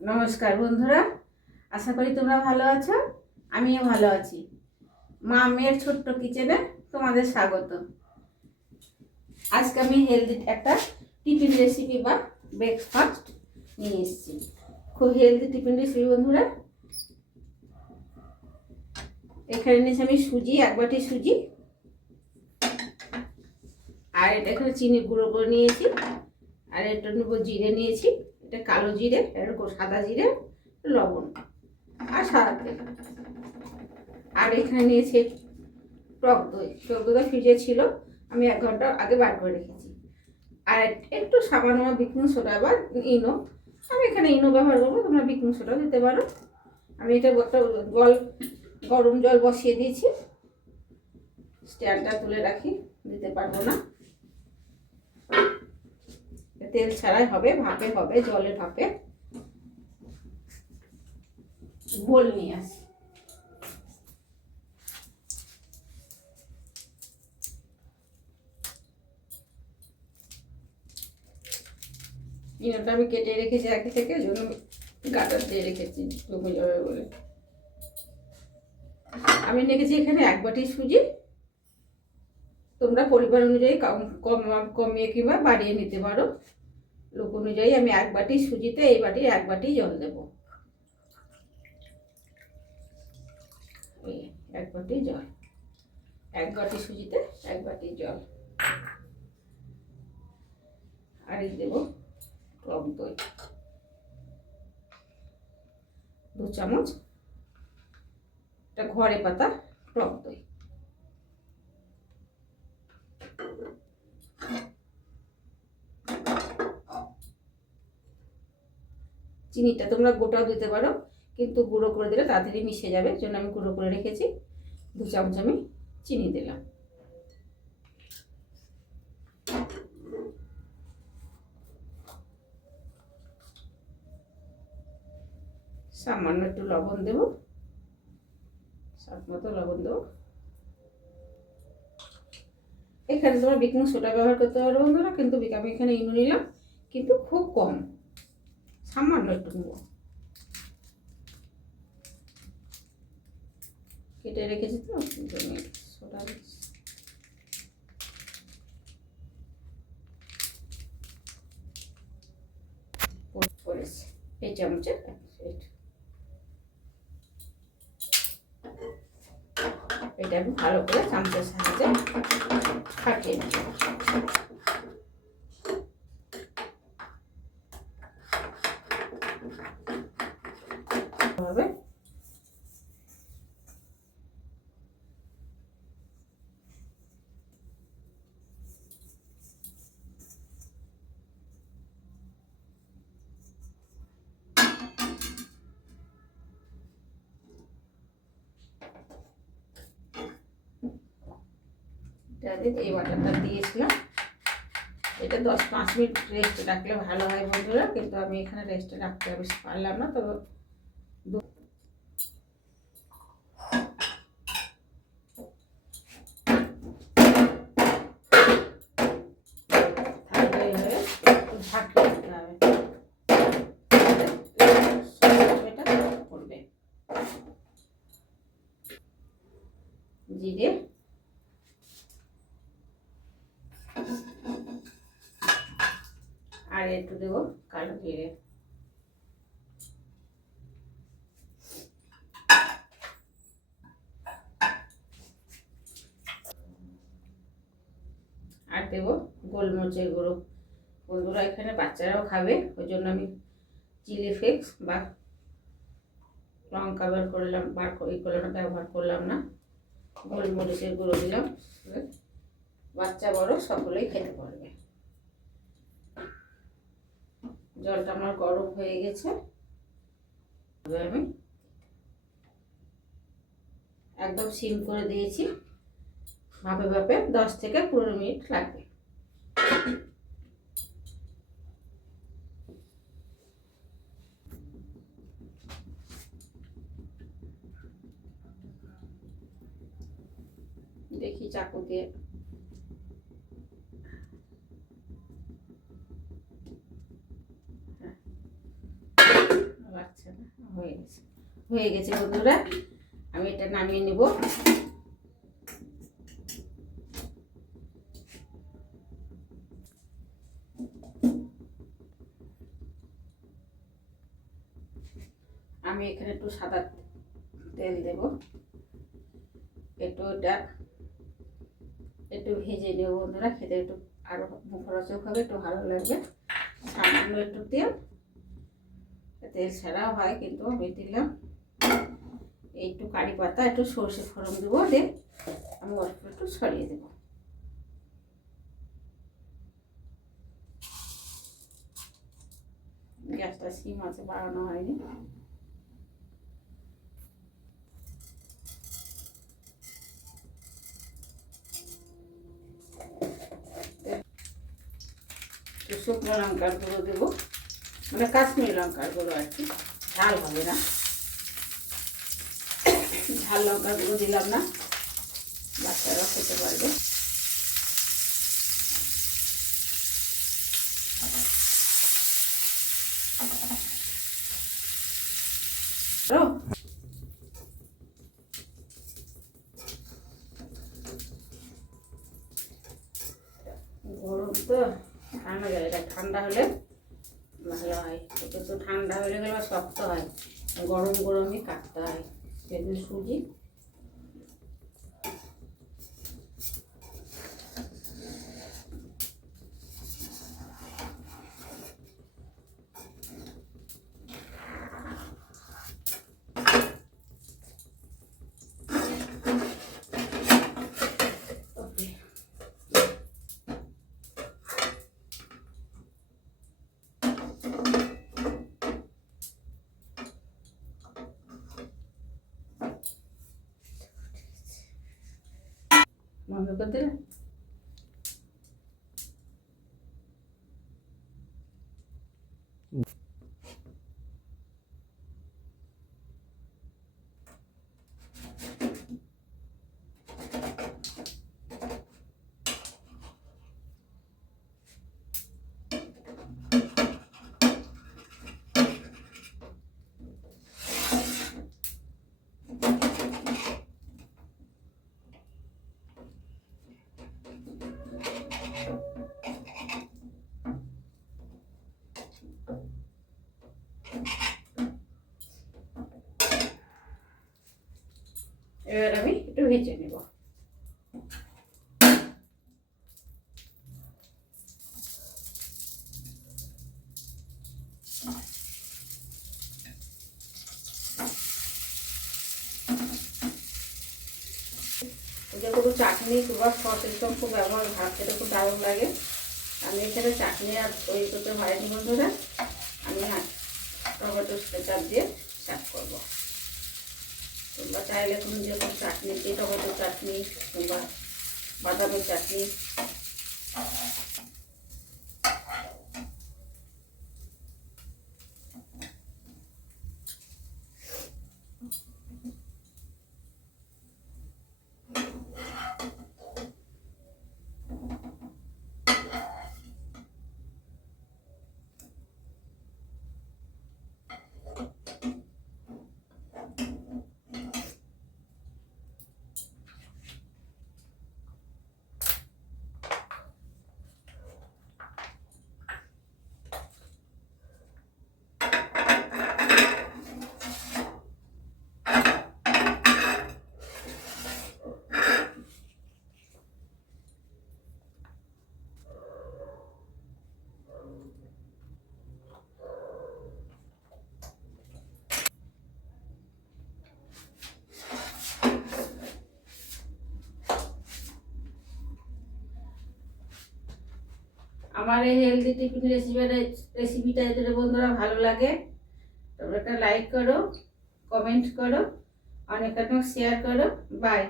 নমস্কার বন্ধুরা, আশা করি তোমরা ভালো আছো, আমিও ভালো আছি। মা মেয়ের ছোট্ট কিচেনে তোমাদের স্বাগত। আজকে আমি হেলদি একটা টিফিন রেসিপি বা ব্রেকফাস্ট নিয়ে এসেছি। খুব হেলদি টিফিন রেসিপি বন্ধুরা। এখানে নিয়েছি আমি সুজি, এক বাটি সুজি। আর এটা এখানে চিনি গুঁড়ো করে নিয়েছি। আর এটা নেব জিরে নিয়েছি। এটা কালো জিরে, এরকম সাদা জিরে, লবণ আর সাদা তেল। আর এখানে নিয়েছি টক দই। টক দইটা ফ্রিজে ছিল, আমি এক ঘণ্টা আগে বার করে রেখেছি। আর একটু সামান্য বেকিং সোডা বা ইনো। আমি এখানে ইনো ব্যবহার করব, তোমরা বেকিং সোডা দিতে পারো। আমি এটা একটা জল, গরম জল বসিয়ে দিয়েছি। স্ট্যান্ডটা তুলে রাখি, দিতে পারব না। তেল ছাড়াই হবে, ভাপে হবে, জলে ভাপে। ঘোল নিয়ে আসি। ইনোটা আমি কেটে রেখেছি আগে থেকে জন্য গাটা দিয়ে রেখেছি জমে যাবে বলে। আমি রেখেছি এখানে এক বাটি সুজি। তোমরা পরিবার অনুযায়ী কম কম, কমিয়ে কিংবা বাড়িয়ে নিতে পারো। লোক অনুযায়ী আমি এক বাটি সুজিতে এই বাটি এক বাটি জল দেবো। এক বাটি জল। এক বাটি সুজিতে এক বাটি জল। আর দেবো টক দই। দু চামচ। এটা ঘরে পাতা টক দই। চিনিটা তোমরা গোটাও দিতে পারো, কিন্তু গুঁড়ো করে দিলে তাড়াতাড়ি মিশে যাবে, জন্য আমি গুঁড়ো করে রেখেছি। দু চামচ আমি চিনি দিলাম। সামান্য একটু লবণ দেব। স্বাদ মতো লবণ দেবো। এখানে তোমরা বেকিং সোডা ব্যবহার করতে পারো বন্ধুরা, কিন্তু আমি এখানে ইনো নিলাম, কিন্তু খুব কম। সামান্য একটু নেব কেটে রেখেছি তো সোডা এই চামচে এইটা এটা আমি ভালো করে চামচের সাহায্যে ফাটিয়ে নেব হবে এটাতে এই বাটারটা দিয়েছিলাম এটা দশ পাঁচ মিনিট রেস্টে রাখলে ভালো হয় বন্ধুরা, কিন্তু আমি এখানে রেস্টে রাখতে পারলাম না, তবে থাকবে এইভাবে একটু ঢাকিয়ে দিতে হবে এটা করবে জিরে আর একটু দেবো কালো জিরে আর দেবো গোলমরিচের গুঁড়ো। বন্ধুরা, এখানে বাচ্চারাও খাবে, ওই জন্য আমি চিলি ফ্লেক্স বা লঙ্কা বার করলাম, বার ই করলাম ব্যবহার করলাম না। গোলমরিচের গুঁড়ো দিলাম বাচ্চা বড়, সকলেই খেতে পারবে। জলটা আমার গরম হয়ে গেছে। আমি একদম সিম করে দিয়েছি। ভাপে ভাপে দশ থেকে পনেরো মিনিট লাগবে। দেখি চাকু দিয়ে আসছে না হয়ে গেছে হয়ে গেছে বন্ধুরা। আমি এটা নামিয়ে নেব। আমি এখানে একটু সাদা তেল দেব। একটু এটা একটু ভেজে নেব বন্ধুরা। খেতে একটু আরও মুখরোচক হবে, একটু ভালো লাগবে। সামান্য একটু তেল। তেল ছাড়াও হয়, কিন্তু আমি দিলাম একটু কারি পাতা, একটু সর্ষে ফোড়ন দেবো দিয়ে আমি অল্প একটু ছড়িয়ে দেবো। গ্যাসটা সিম আছে, বাড়ানো হয়নি। শুকনো লঙ্কার গুঁড়ো দেবো মানে কাশ্মীর লঙ্কার গুঁড়ো আর কি, ঝাল হবে না। ঝাল লঙ্কার গুঁড়ো দিলাম না। বাচ্চারা খেতে পারবে। গরম তো, ঠান্ডা যায় এটা ঠান্ডা হলে ভালো হয়। এটা তো ঠান্ডা হলে গেলে শক্ত হয়। গরম গরমই কাটতে হয়। c'est. বন্ধ করে দিলে এবার আমি একটু ভেজে নেব। কোনো চাটনি কিংবা সস এরকম খুব ব্যবহার, ভাত খেতে খুব দারুণ লাগে। আমি এখানে চাটনি আর তৈরি করতে পারিনি বন্ধুরা আমি টমেটো স্পেচার দিয়ে সার্ভ করব। তোমরা চাইলে তুমি যেরকম চাটনি টমেটো চাটনি কিংবা বাদামের চাটনি আমার এই হেলদি টিফিন রেসিপিটা রেসিপিটা যদি বন্ধুরা ভালো লাগে। তোমরা একটা লাইক করো কমেন্ট করো, অনেক অনেক শেয়ার করো। বাই